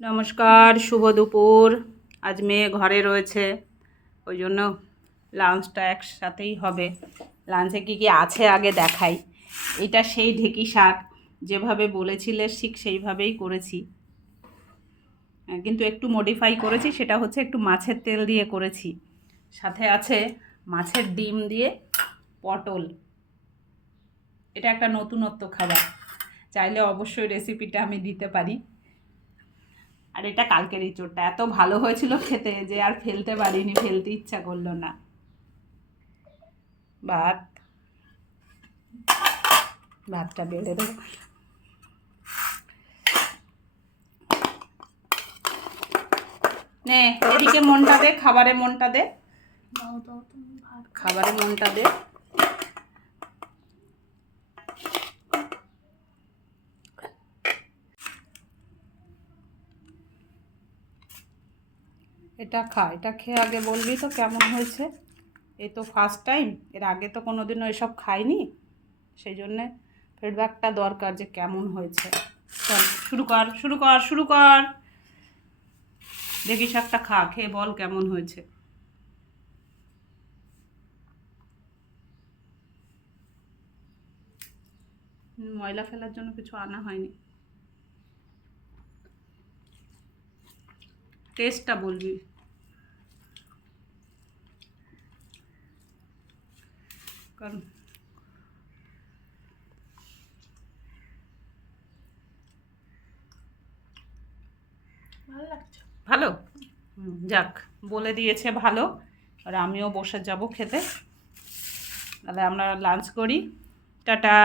নমস্কার, শুভ দুপুর। আজ মেয়ে ঘরে রয়েছে, ওই জন্য লাঞ্চটা একসাথেই হবে। লাঞ্চে কী কী আছে আগে দেখাই। এটা সেই ঢেঁকি শাক, যেভাবে বলেছিলে ঠিক সেইভাবেই করেছি, কিন্তু একটু মডিফাই করেছি। সেটা হচ্ছে একটু মাছের তেল দিয়ে করেছি। সাথে আছে মাছের ডিম দিয়ে পটল। এটা একটা নতুনত্ব খাবার, চাইলে অবশ্যই রেসিপিটা আমি দিতে পারি। আর এটা কালকের ইঁচড়টা এত ভালো হয়েছিল খেতে যে আর ফেলতে পারিনি, ফেলতে ইচ্ছা করলো না। ভাতটা বেড়ে দেবো। নে এদিকে মনটা দে, খাবারে মনটা দে, খাবারে মনটা দে। এটা খা, এটা খেয়ে আগে বলবি তো কেমন হয়েছে। এই তো ফার্স্ট টাইম, এর আগে তো কোনোদিনও এসব খাইনি, সেই জন্যে ফিডব্যাকটা দরকার যে কেমন হয়েছে। চল শুরু কর শুরু কর শুরু কর। দেখি শাকটা খা, খেয়ে বল কেমন হয়েছে। ময়লা ফেলার জন্য কিছু আনা হয়নি। টেস্টটা বলবি। কারণ ভালো লাগছে। ভালো, যাক, বলে দিয়েছে ভালো। আর আমিও বসে যাব খেতে। তাহলে আমরা লাঞ্চ করি। টাটা।